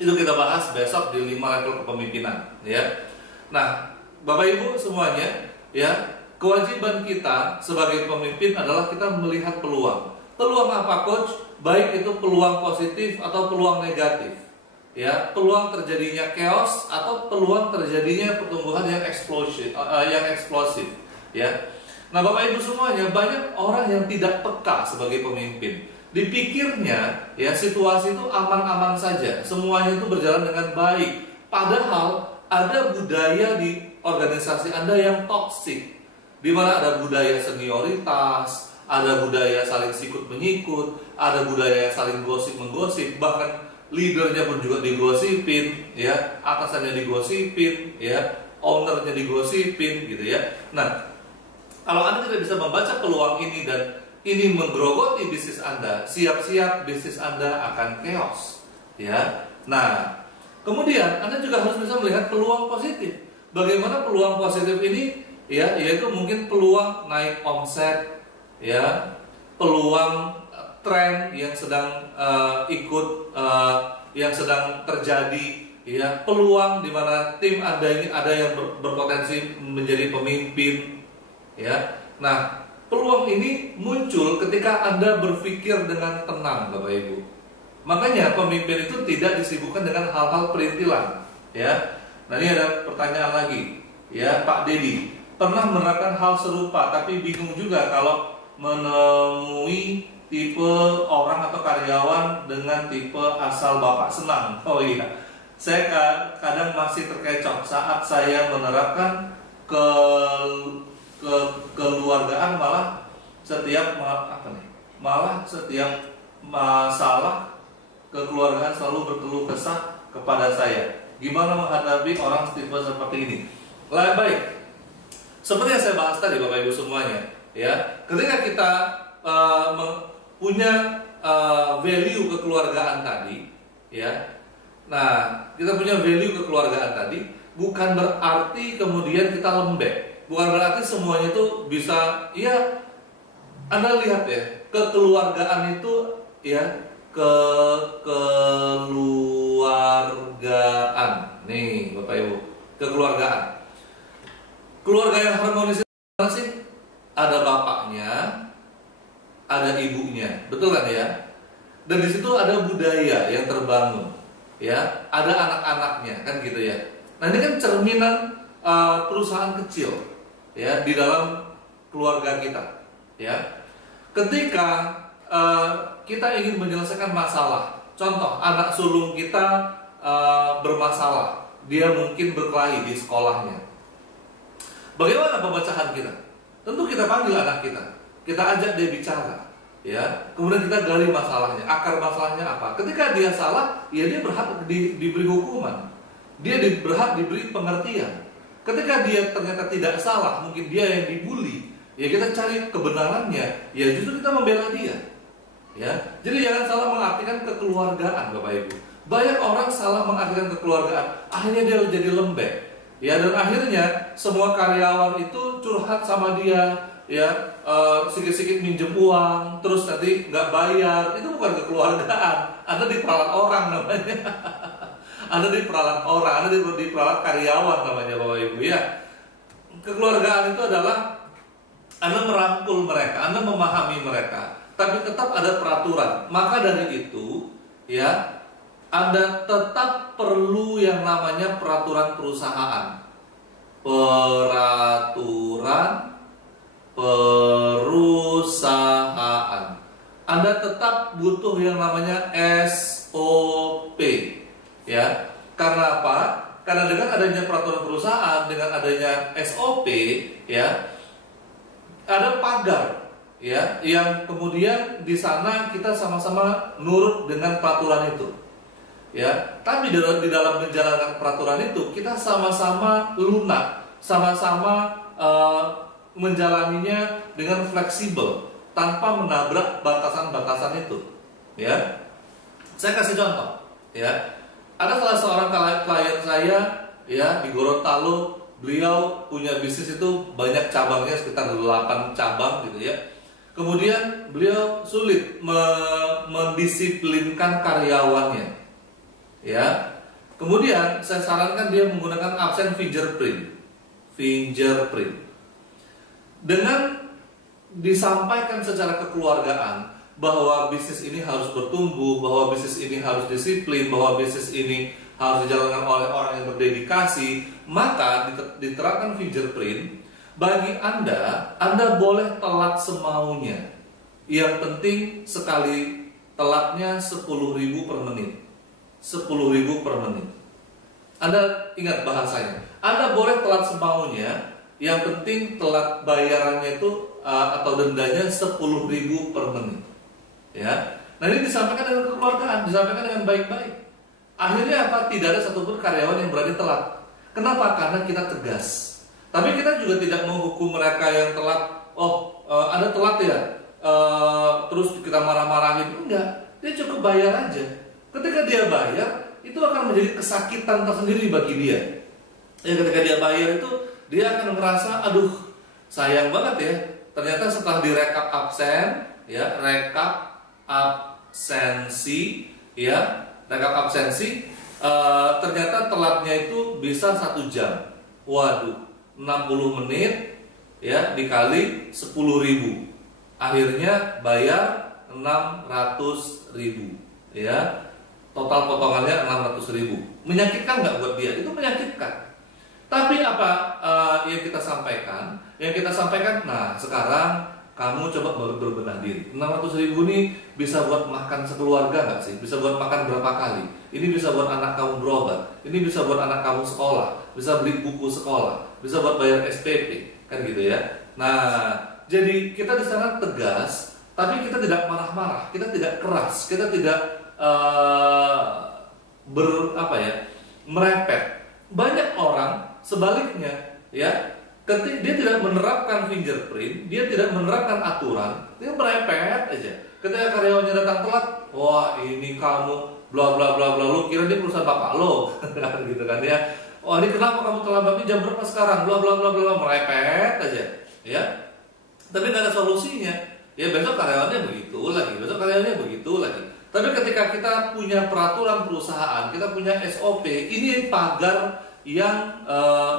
Itu kita bahas besok di 5 level kepemimpinan, ya. Nah, Bapak Ibu semuanya, ya, kewajiban kita sebagai pemimpin adalah kita melihat peluang. Peluang apa, Coach? baik itu peluang positif atau peluang negatif. Ya, peluang terjadinya chaos atau peluang terjadinya pertumbuhan yang eksplosif, ya. Nah, Bapak Ibu semuanya, banyak orang yang tidak peka sebagai pemimpin. Dipikirnya ya situasi itu aman-aman saja, semuanya itu berjalan dengan baik. Padahal ada budaya di organisasi Anda yang toksik, di mana ada budaya senioritas, ada budaya saling sikut menyikut, ada budaya saling gosip menggosip, bahkan leadernya pun juga digosipin, ya, atasannya digosipin, ya, ownernya digosipin, gitu ya. Nah, kalau Anda tidak bisa membaca peluang ini dan ini menggerogoti bisnis Anda, siap-siap bisnis Anda akan chaos, ya. Nah, kemudian Anda juga harus bisa melihat peluang positif. Bagaimana peluang positif ini, ya, yaitu mungkin peluang naik omset, ya, peluang tren yang sedang yang sedang terjadi, ya, peluang di mana tim Anda ini ada yang berpotensi menjadi pemimpin, ya. Nah, peluang ini muncul ketika Anda berpikir dengan tenang, Bapak Ibu. Makanya pemimpin itu tidak disibukkan dengan hal-hal perintilan, ya. Nah, ini ada pertanyaan lagi, ya, Pak Dedi. Pernah menerapkan hal serupa, tapi bingung juga kalau menemui tipe orang atau karyawan dengan tipe asal Bapak senang. Oh iya, saya kadang masih terkecoh saat saya menerapkan kekeluargaan, malah setiap masalah kekeluargaan selalu berkeluh kesah kepada saya. Gimana menghadapi orang tipe seperti ini? Baik, seperti yang saya bahas tadi, Bapak Ibu semuanya, ya, ketika kita punya value kekeluargaan tadi, ya. Nah, kita punya value kekeluargaan tadi, bukan berarti kemudian kita lembek. Bukan berarti semuanya itu bisa, ya, Anda lihat ya, kekeluargaan itu, ya, kekeluargaan. Nih, Bapak Ibu, kekeluargaan. Keluarga yang harmonis itu apa sih? Ada bapaknya, ada ibunya, betul kan ya? Dan di situ ada budaya yang terbangun, ya, ada anak-anaknya, kan gitu ya. Nah, ini kan cerminan perusahaan kecil, ya, di dalam keluarga kita, ya. Ketika kita ingin menyelesaikan masalah, contoh anak sulung kita bermasalah, dia mungkin berkelahi di sekolahnya. Bagaimana pembacahan kita? Tentu kita panggil anak kita ajak dia bicara, ya. Kemudian kita gali masalahnya, akar masalahnya apa. Ketika dia salah, ya dia berhak diberi hukuman, dia berhak diberi pengertian. Ketika dia ternyata tidak salah, mungkin dia yang dibully, ya kita cari kebenarannya, ya justru kita membela dia, ya. Jadi jangan salah mengartikan kekeluargaan, Bapak Ibu. Banyak orang salah mengartikan kekeluargaan, akhirnya dia jadi lembek. Ya, dan akhirnya semua karyawan itu curhat sama dia, ya, sedikit-sedikit minjem uang, terus nanti nggak bayar. Itu bukan kekeluargaan, Anda diperalat orang namanya. Anda diperalat orang, Anda diperalat karyawan namanya, Bapak Ibu, ya. Kekeluargaan itu adalah Anda merangkul mereka, Anda memahami mereka, tapi tetap ada peraturan. Maka dari itu, ya, Anda tetap perlu yang namanya peraturan perusahaan. Peraturan perusahaan. Anda tetap butuh yang namanya SOP, ya. Karena apa? Karena dengan adanya peraturan perusahaan, dengan adanya SOP, ya, ada pagar, ya, yang kemudian di sana kita sama-sama nurut dengan peraturan itu. Ya, tapi di dalam menjalankan peraturan itu kita sama-sama lunak, sama-sama menjalaninya dengan fleksibel tanpa menabrak batasan-batasan itu. Ya, saya kasih contoh. Ya, ada salah seorang klien saya, ya, di Gorontalo. Beliau punya bisnis itu banyak cabangnya, sekitar 8 cabang gitu ya. Kemudian beliau sulit mendisiplinkan karyawannya. Ya, kemudian saya sarankan dia menggunakan absen fingerprint. Dengan disampaikan secara kekeluargaan bahwa bisnis ini harus bertumbuh, bahwa bisnis ini harus disiplin, bahwa bisnis ini harus dijalankan oleh orang yang berdedikasi, maka diterapkan fingerprint. Bagi Anda boleh telat semaunya. Yang penting sekali telatnya 10.000 per menit. 10.000 per menit. Anda ingat bahasanya. Anda boleh telat semaunya, yang penting telat bayarannya itu atau dendanya 10.000 per menit. Ya. Nah, ini disampaikan dengan kekeluargaan, disampaikan dengan baik-baik. Akhirnya apa? Tidak ada satupun karyawan yang berani telat. Kenapa? Karena kita tegas. Tapi kita juga tidak menghukum mereka yang telat. Anda telat ya, terus kita marah-marahin. Enggak, dia cukup bayar aja. Ketika dia bayar, itu akan menjadi kesakitan tersendiri bagi dia. Ya, ketika dia bayar itu, dia akan merasa, aduh, sayang banget ya. Ternyata setelah direkap absen, ya, rekap absensi, ya, rekap absensi, ternyata telatnya itu bisa 1 jam. Waduh, 60 menit, ya, dikali 10.000, akhirnya bayar 600.000, ya, total potongannya 600.000. Menyakitkan nggak buat dia? Itu menyakitkan. Tapi apa yang kita sampaikan? Yang kita sampaikan, nah sekarang kamu coba berbenah diri. 600.000 ini bisa buat makan sekeluarga nggak sih? Bisa buat makan berapa kali? Ini bisa buat anak kamu berobat. Ini bisa buat anak kamu sekolah. Bisa beli buku sekolah. Bisa buat bayar SPP, kan gitu ya. Nah, jadi kita di sana tegas, tapi kita tidak marah-marah, kita tidak keras, kita tidak merepet. Banyak orang sebaliknya, ya. Ketika dia tidak menerapkan fingerprint, dia tidak menerapkan aturan, dia merepet aja. Ketika karyawannya datang telat, wah ini kamu bla bla bla bla, lu kira dia perusahaan bapak lo, gitu kan ya. Wah ini kenapa kamu terlambat, ini jam berapa sekarang, bla bla bla bla, merepet aja, ya. Tapi nggak ada solusinya. Ya besok karyawannya begitu lagi, besok karyawannya begitu lagi. Tapi ketika kita punya peraturan perusahaan, kita punya SOP, ini pagar yang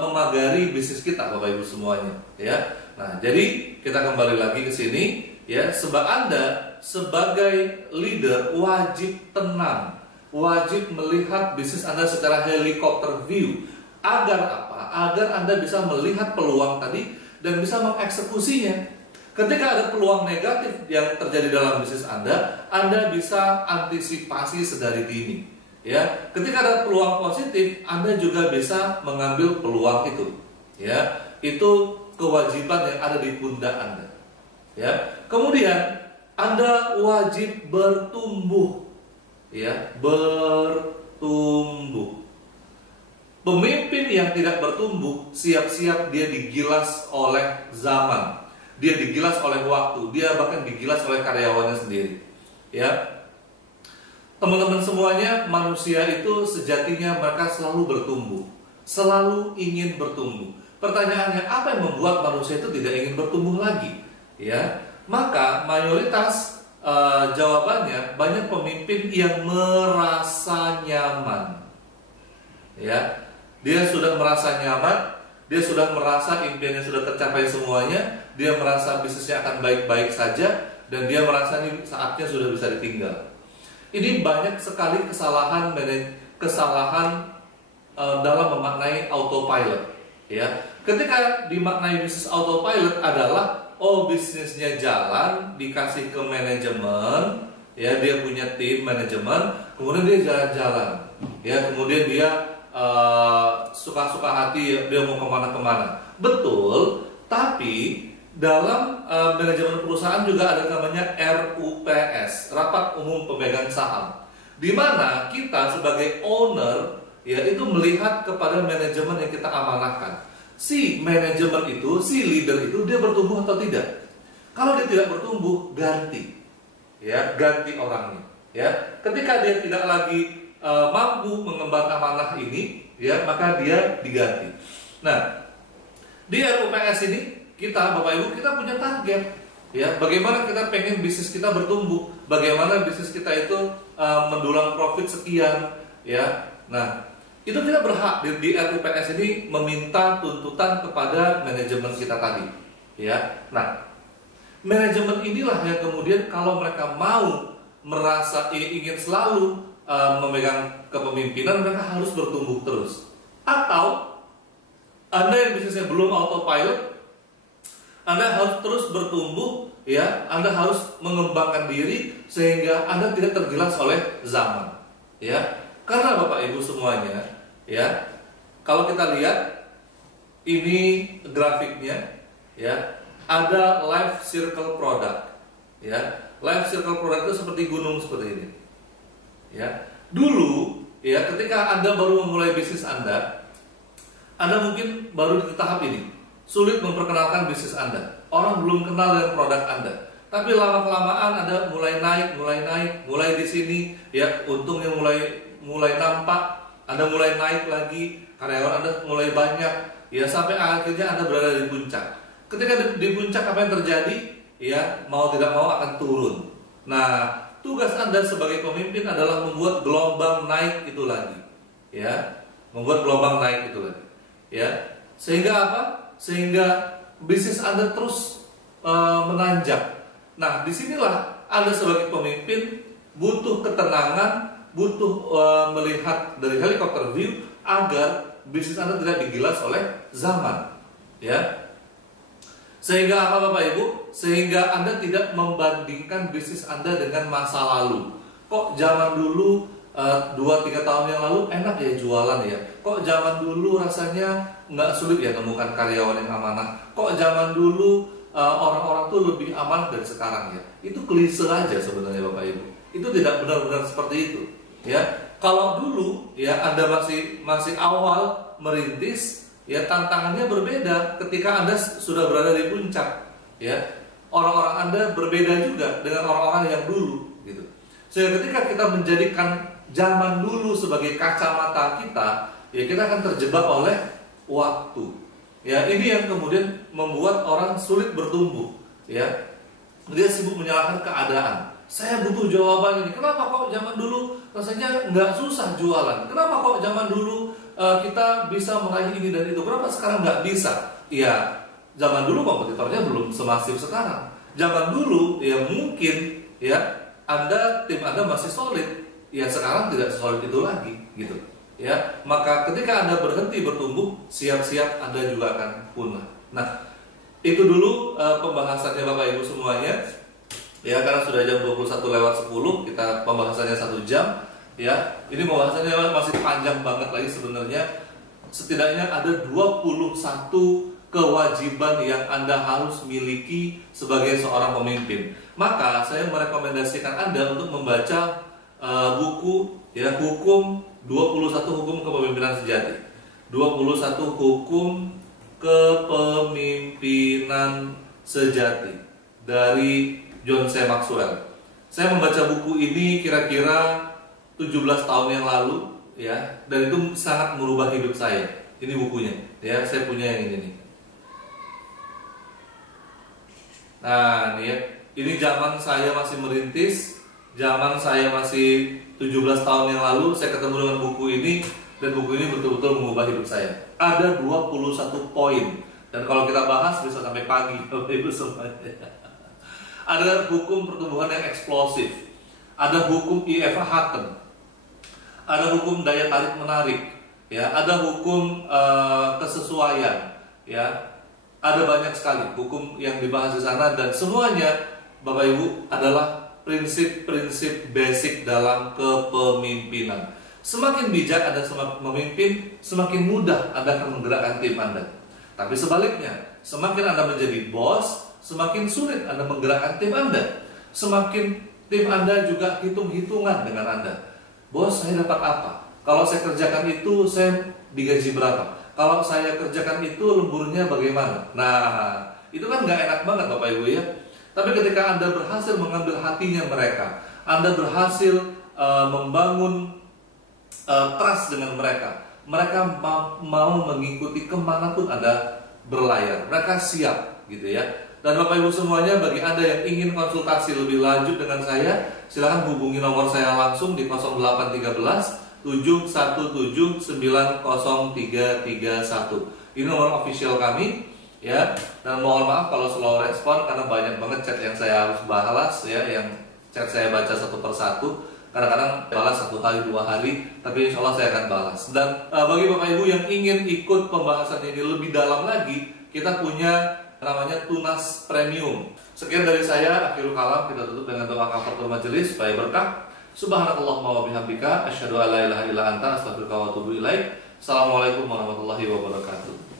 memagari bisnis kita, Bapak Ibu semuanya, ya. Nah, jadi kita kembali lagi ke sini, ya. Sebab Anda sebagai leader wajib tenang, wajib melihat bisnis Anda secara helikopter view. Agar apa? Agar Anda bisa melihat peluang tadi dan bisa mengeksekusinya. Ketika ada peluang negatif yang terjadi dalam bisnis Anda bisa antisipasi sedari dini. Ya, ketika ada peluang positif, Anda juga bisa mengambil peluang itu. Ya, itu kewajiban yang ada di pundak Anda. Ya, kemudian Anda wajib bertumbuh. Ya, bertumbuh. Pemimpin yang tidak bertumbuh, siap-siap dia digilas oleh zaman, dia digilas oleh waktu, dia bahkan digilas oleh karyawannya sendiri. Ya. Teman-teman semuanya, manusia itu sejatinya mereka selalu bertumbuh, selalu ingin bertumbuh. Pertanyaannya, apa yang membuat manusia itu tidak ingin bertumbuh lagi? Ya, maka mayoritas jawabannya banyak pemimpin yang merasa nyaman. Ya, dia sudah merasa nyaman, dia sudah merasa impiannya sudah tercapai semuanya, dia merasa bisnisnya akan baik-baik saja, dan dia merasa ini saatnya sudah bisa ditinggal. Ini banyak sekali kesalahan dalam memaknai autopilot. Ya, ketika dimaknai bisnis autopilot adalah bisnisnya jalan, dikasih ke manajemen, ya dia punya tim manajemen, kemudian dia jalan-jalan, ya kemudian dia suka-suka hati, dia mau kemana-kemana. Betul, tapi dalam manajemen perusahaan juga ada namanya RUPS, Rapat Umum Pemegang Saham, di mana kita sebagai owner, ya itu melihat kepada manajemen yang kita amanahkan. Si manajemen itu, si leader itu dia bertumbuh atau tidak? Kalau dia tidak bertumbuh, ganti, ya ganti orangnya. Ya, ketika dia tidak lagi mampu mengemban amanah ini, ya maka dia diganti. Nah, di RUPS ini kita, Bapak Ibu, kita punya target, ya. Bagaimana kita pengen bisnis kita bertumbuh, bagaimana bisnis kita itu mendulang profit sekian, ya. Nah, itu kita berhak di RUPS ini meminta tuntutan kepada manajemen kita tadi, ya. Nah, Manajemen inilah yang kemudian kalau mereka mau merasa ingin selalu memegang kepemimpinan, mereka harus bertumbuh terus. Atau Anda yang bisnisnya belum autopilot, Anda harus terus bertumbuh, ya. Anda harus mengembangkan diri sehingga Anda tidak tergilas oleh zaman, ya. Karena Bapak Ibu semuanya, ya, kalau kita lihat ini grafiknya, ya, ada life circle product, ya. Life circle product itu seperti gunung seperti ini, ya. Dulu, ya, ketika Anda baru memulai bisnis Anda mungkin baru di tahap ini, sulit memperkenalkan bisnis Anda. Orang belum kenal dengan produk Anda. Tapi lama-kelamaan Anda mulai naik, mulai di sini, ya, untungnya mulai nampak, Anda mulai naik lagi, karyawan Anda mulai banyak, ya, sampai akhirnya Anda berada di puncak. Ketika di puncak, apa yang terjadi? Ya, mau tidak mau akan turun. Nah, tugas Anda sebagai pemimpin adalah membuat gelombang naik itu lagi, ya, membuat gelombang naik itu lagi, ya, sehingga apa? Sehingga bisnis Anda terus menanjak. Nah, disinilah Anda sebagai pemimpin butuh ketenangan, butuh melihat dari helikopter view agar bisnis Anda tidak digilas oleh zaman, ya. Sehingga apa Bapak Ibu? Sehingga Anda tidak membandingkan bisnis Anda dengan masa lalu. Kok zaman dulu 2-3 tahun yang lalu enak ya jualan ya? Kok zaman dulu rasanya nggak sulit ya temukan karyawan yang amanah? Kok zaman dulu orang-orang tuh lebih aman dari sekarang ya? Itu klise aja sebenarnya Bapak Ibu. Itu tidak benar-benar seperti itu, ya. Kalau dulu ya Anda masih awal merintis, ya, tantangannya berbeda ketika Anda sudah berada di puncak, ya. Orang-orang Anda berbeda juga dengan orang-orang yang dulu, gitu. Sehingga ketika kita menjadikan zaman dulu sebagai kacamata kita, ya, kita akan terjebak oleh waktu. Ya, ini yang kemudian membuat orang sulit bertumbuh, ya. Dia sibuk menyalahkan keadaan. Saya butuh jawaban ini. Kenapa kok zaman dulu rasanya nggak susah jualan? Kenapa kok zaman dulu kita bisa meraih ini dan itu? Kenapa sekarang nggak bisa? Ya, zaman dulu kompetitornya belum semasif sekarang. Zaman dulu, ya mungkin, ya, tim Anda masih solid. Ya, sekarang tidak solid itu lagi, gitu. Ya, maka ketika Anda berhenti bertumbuh, siap-siap Anda juga akan punah. Nah, itu dulu pembahasannya Bapak Ibu semuanya. Ya, karena sudah jam 21:10, kita pembahasannya 1 jam. Ya, ini pembahasannya masih panjang banget lagi sebenarnya. Setidaknya ada 21 kewajiban yang Anda harus miliki sebagai seorang pemimpin. Maka saya merekomendasikan Anda untuk membaca buku, ya, Hukum 21 Hukum Kepemimpinan Sejati. 21 Hukum Kepemimpinan Sejati dari John C. Maxwell. Saya membaca buku ini kira-kira 17 tahun yang lalu, ya, dan itu sangat merubah hidup saya. Ini bukunya, ya, saya punya yang ini nih. Nah, ini ya, ini zaman saya masih merintis, zaman saya masih 17 tahun yang lalu saya ketemu dengan buku ini, dan buku ini betul-betul mengubah hidup saya. Ada 21 poin, dan kalau kita bahas bisa sampai pagi, Bapak Ibu semuanya. Ada hukum pertumbuhan yang eksplosif, ada hukum E.F. Hutton, ada hukum daya tarik menarik, ya, ada hukum kesesuaian, ya, ada banyak sekali hukum yang dibahas di sana, dan semuanya Bapak Ibu adalah prinsip-prinsip basic dalam kepemimpinan. Semakin bijak Anda memimpin, semakin mudah Anda akan menggerakkan tim Anda. Tapi sebaliknya, semakin Anda menjadi bos, semakin sulit Anda menggerakkan tim Anda. Semakin tim Anda juga hitung-hitungan dengan Anda. Bos, saya dapat apa? Kalau saya kerjakan itu, saya digaji berapa? Kalau saya kerjakan itu, lemburnya bagaimana? Nah, itu kan nggak enak banget Bapak Ibu ya. Tapi ketika Anda berhasil mengambil hatinya mereka, Anda berhasil membangun trust dengan mereka, mereka mau mengikuti kemanapun Anda berlayar. Mereka siap, gitu ya. Dan Bapak Ibu semuanya, bagi Anda yang ingin konsultasi lebih lanjut dengan saya, silakan hubungi nomor saya langsung di 0813 717 90331. Ini nomor official kami. ya. Dan mohon maaf kalau slow respon karena banyak banget chat yang saya harus balas ya, yang chat saya baca satu persatu. Kadang-kadang balas 1 hari 2 hari, tapi insya Allah saya akan balas. Dan bagi Bapak Ibu yang ingin ikut pembahasan ini lebih dalam lagi, kita punya namanya Tunas Premium. Sekian dari saya, akhirul kalam. Kita tutup dengan doa kafaratul majelis supaya berkah. Subhanakallahumma wa bihamdika asyhadu an la ilaha illa anta astaghfiruka wa atubu ilaik. Assalamualaikum warahmatullahi wabarakatuh.